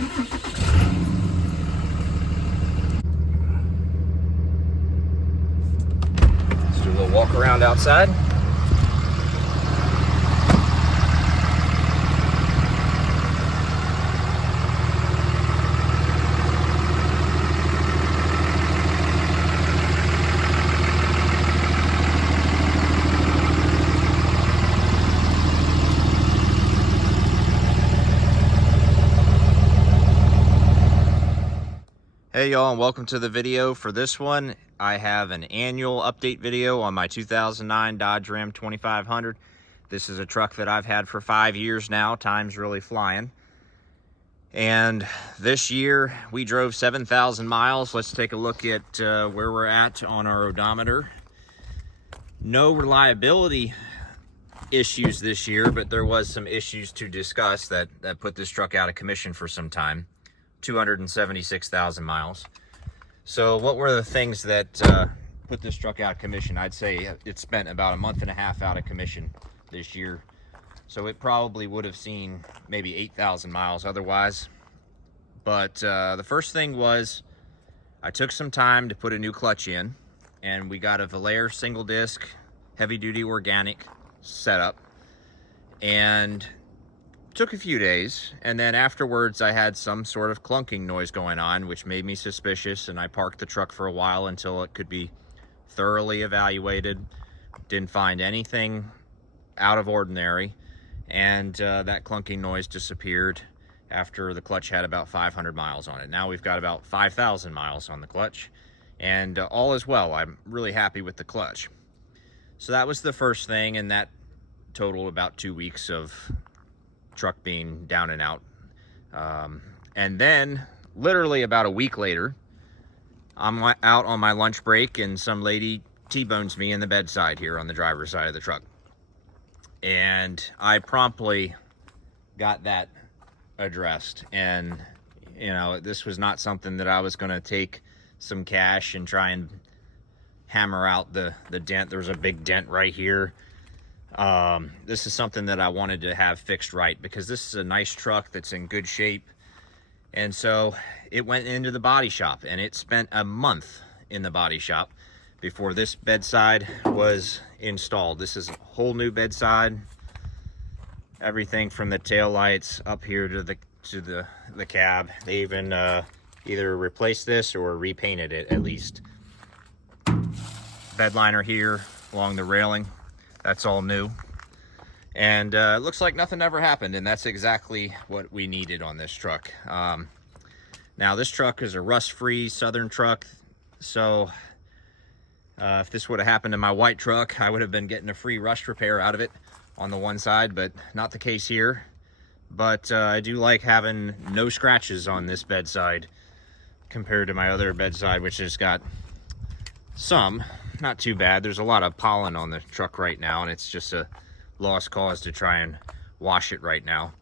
Let's do a little walk around outside. Hey y'all, and welcome to the video. For this one, I have an annual update video on my 2009 Dodge Ram 2500. This is a truck that I've had for 5 years now. Time's really flying. And this year, we drove 7,000 miles. Let's take a look at where we're at on our odometer. No reliability issues this year, but there was some issues to discuss that put this truck out of commission for some time. 276,000 miles. So what were the things that put this truck out of commission? I'd say it spent about a month and a half out of commission this year. So it probably would have seen maybe 8,000 miles otherwise. But the first thing was I took some time to put a new clutch in, and we got a Valère single disc heavy duty organic setup, and took a few days, and then afterwards I had some sort of clunking noise going on, which made me suspicious, and I parked the truck for a while until it could be thoroughly evaluated. Didn't find anything out of ordinary, and that clunking noise disappeared after the clutch had about 500 miles on it. Now we've got about 5,000 miles on the clutch, and all is well. I'm really happy with the clutch. So that was the first thing, and that totaled about 2 weeks of truck being down and out. And then literally about a week later, I'm out on my lunch break and some lady T-bones me in the bedside here on the driver's side of the truck. And I promptly got that addressed. And, you know, this was not something that I was going to take some cash and try and hammer out the dent. There's a big dent right here. This is something that I wanted to have fixed right, because this is a nice truck that's in good shape. And so it went into the body shop, and it spent a month in the body shop before this bedside was installed. This is a whole new bedside. Everything from the tail lights up here to the cab. They even either replaced this or repainted it at least. Bed liner here along the railing. That's all new. And it looks like nothing ever happened, and that's exactly what we needed on this truck. Now, this truck is a rust-free Southern truck, so if this would have happened to my white truck, I would have been getting a free rust repair out of it on the one side, but not the case here. But I do like having no scratches on this bedside compared to my other bedside, which has got some. Not too bad. There's a lot of pollen on the truck right now, and it's just a lost cause to try and wash it right now.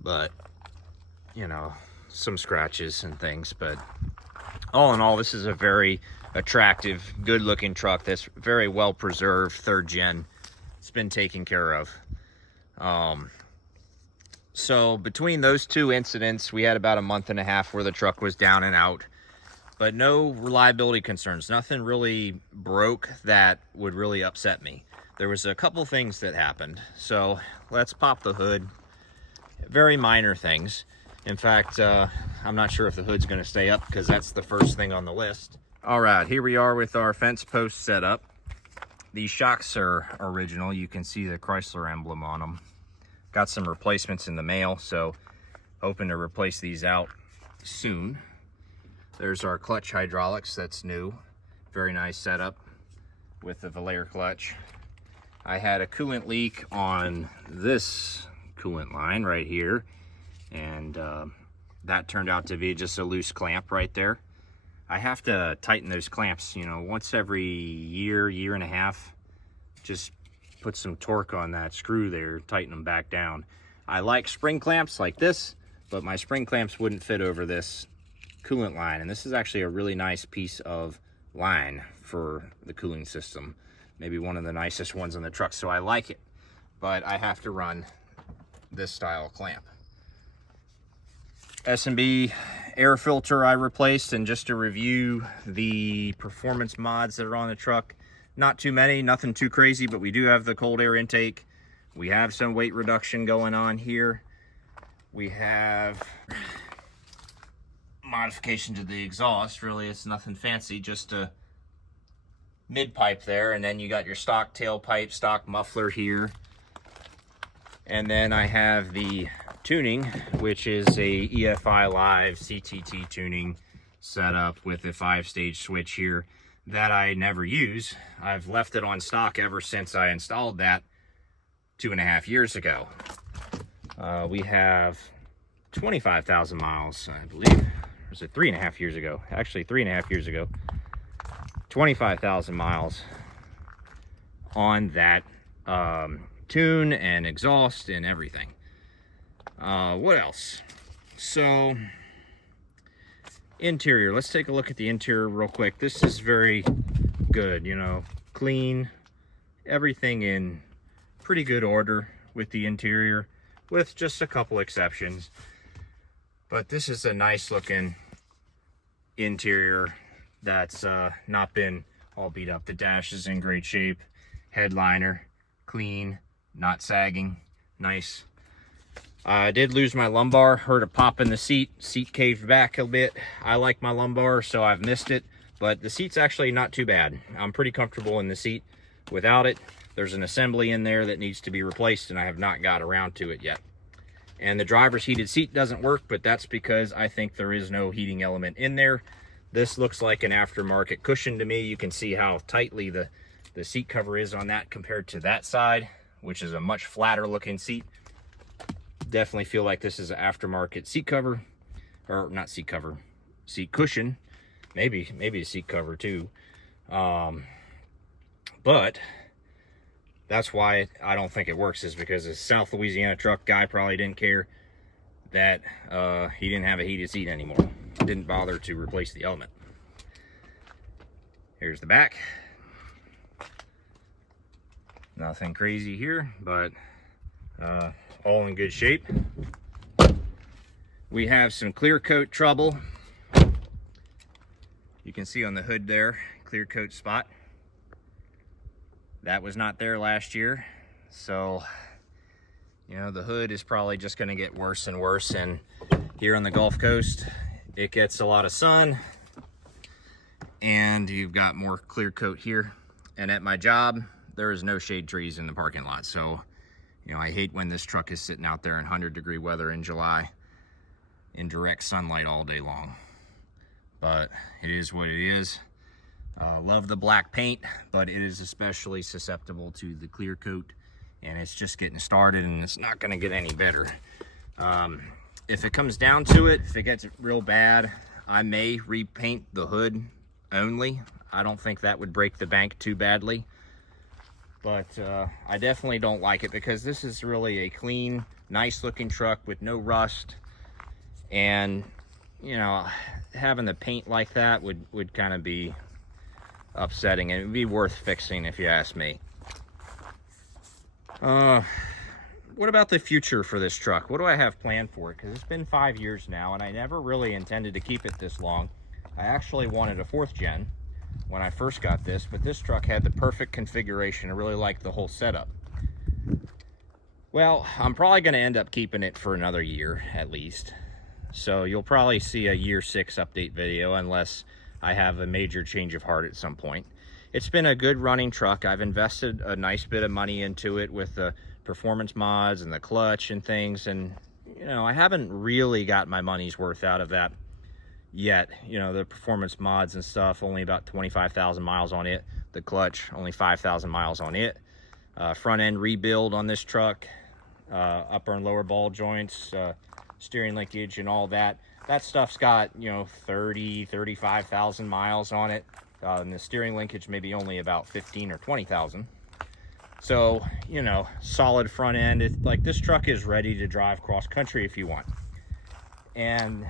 But, you know, some scratches and things. But all in all, this is a very attractive, good-looking truck that's very well preserved, third gen. It's been taken care of. So between those two incidents, we had about a month and a half where the truck was down and out. But no reliability concerns. Nothing really broke that would really upset me. There was a couple things that happened. So let's pop the hood. Very minor things. In fact, I'm not sure if the hood's going to stay up, because that's the first thing on the list. All right, here we are with our fence post set up. These shocks are original. You can see the Chrysler emblem on them. Got some replacements in the mail, so hoping to replace these out soon. There's our clutch hydraulics, that's new. Very nice setup with the Valère clutch. I had a coolant leak on this coolant line right here, and that turned out to be just a loose clamp right there. I have to tighten those clamps, you know, once every year and a half. Just put some torque on that screw there, tighten them back down. I like spring clamps like this, but my spring clamps wouldn't fit over this coolant line, and this is actually a really nice piece of line for the cooling system, maybe one of the nicest ones on the truck, so I like it. But I have to run this style clamp. S&B air filter I replaced, and just to review the performance mods that are on the truck, not too many, nothing too crazy, but we do have the cold air intake. We have some weight reduction going on here. We have modification to the exhaust. Really, it's nothing fancy, just a mid pipe there, and then you got your stock tailpipe, stock muffler here. And then I have the tuning, which is a EFI Live CTT tuning setup with a 5-stage switch here that I never use. I've left it on stock ever since I installed that 2.5 years ago. We have 25,000 miles, I believe. Or is it 3.5 years ago? Actually, 3.5 years ago. 25,000 miles on that tune and exhaust and everything. What else? So, interior. Let's take a look at the interior real quick. This is very good, you know, clean. Everything in pretty good order with the interior, with just a couple exceptions. But this is a nice looking interior that's not been all beat up. The dash is in great shape. Headliner, clean, not sagging, nice. I did lose my lumbar, heard a pop in the seat caved back a bit. I like my lumbar, so I've missed it, but the seat's actually not too bad. I'm pretty comfortable in the seat without it. There's an assembly in there that needs to be replaced, and I have not got around to it yet. And the driver's heated seat doesn't work, but that's because I think there is no heating element in there. This looks like an aftermarket cushion to me. You can see how tightly the seat cover is on that compared to that side, which is a much flatter looking seat. Definitely feel like this is an aftermarket seat cover, or not seat cover, seat cushion, maybe a seat cover too. But that's why I don't think it works, is because a South Louisiana truck guy probably didn't care that he didn't have a heated seat anymore. Didn't bother to replace the element. Here's the back. Nothing crazy here, but all in good shape. We have some clear coat trouble. You can see on the hood there, clear coat spot. That was not there last year. So, you know, the hood is probably just gonna get worse and worse. And here on the Gulf Coast, it gets a lot of sun, and you've got more clear coat here. And at my job, there is no shade trees in the parking lot. So, you know, I hate when this truck is sitting out there in 100-degree weather in July in direct sunlight all day long. But it is what it is. Love the black paint, but it is especially susceptible to the clear coat, and it's just getting started, and it's not gonna get any better. If it comes down to it, if it gets real bad, I may repaint the hood only. I don't think that would break the bank too badly. But I definitely don't like it, because this is really a clean, nice looking truck with no rust. And, you know, having the paint like that would kind of be upsetting, and it would be worth fixing if you ask me. What about the future for this truck? What do I have planned for it? Because it's been 5 years now, and I never really intended to keep it this long. I actually wanted a 4th gen when I first got this, but this truck had the perfect configuration. I really liked the whole setup. Well, I'm probably going to end up keeping it for another year at least. So you'll probably see a year 6 update video unless I have a major change of heart at some point. It's been a good running truck. I've invested a nice bit of money into it with the performance mods and the clutch and things, and you know, I haven't really got my money's worth out of that yet. You know, the performance mods and stuff, only about 25,000 miles on it. The clutch, only 5,000 miles on it. Front end rebuild on this truck, upper and lower ball joints, steering linkage and all that. That stuff's got, you know, 35,000 miles on it. And the steering linkage maybe only about 15 or 20,000. So, you know, solid front end. Like, this truck is ready to drive cross country if you want. And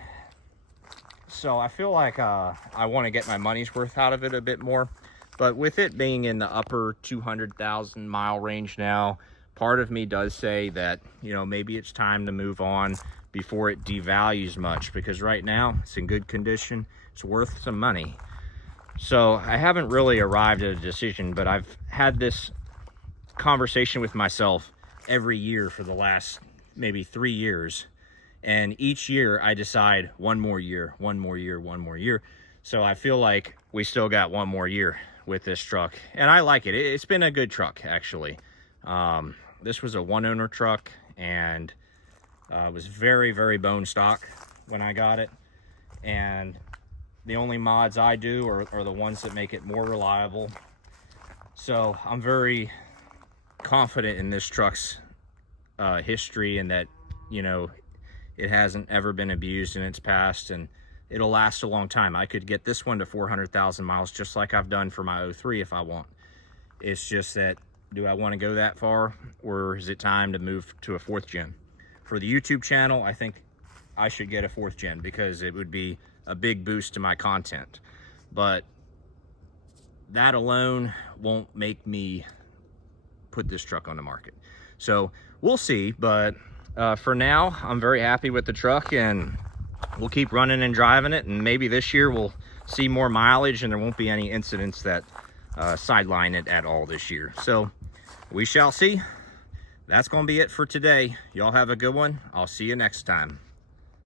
so I feel like I want to get my money's worth out of it a bit more. But with it being in the upper 200,000 mile range now, part of me does say that, you know, maybe it's time to move on. before it devalues much, because right now it's in good condition. It's worth some money. So I haven't really arrived at a decision, but I've had this conversation with myself every year for the last maybe 3 years. And each year I decide one more year, one more year, one more year. So I feel like we still got one more year with this truck. And I like it. It's been a good truck, actually. This was a one-owner truck, and it was very, very bone stock when I got it. And the only mods I do are the ones that make it more reliable. So I'm very confident in this truck's history, and that, you know, it hasn't ever been abused in its past, and it'll last a long time. I could get this one to 400,000 miles just like I've done for my 03 if I want. It's just that, do I want to go that far, or is it time to move to a 4th gen? For the YouTube channel, I think I should get a 4th gen because it would be a big boost to my content. But that alone won't make me put this truck on the market. So we'll see, but for now, I'm very happy with the truck, and we'll keep running and driving it, and maybe this year we'll see more mileage and there won't be any incidents that sideline it at all this year. So we shall see. That's going to be it for today. Y'all have a good one. I'll see you next time.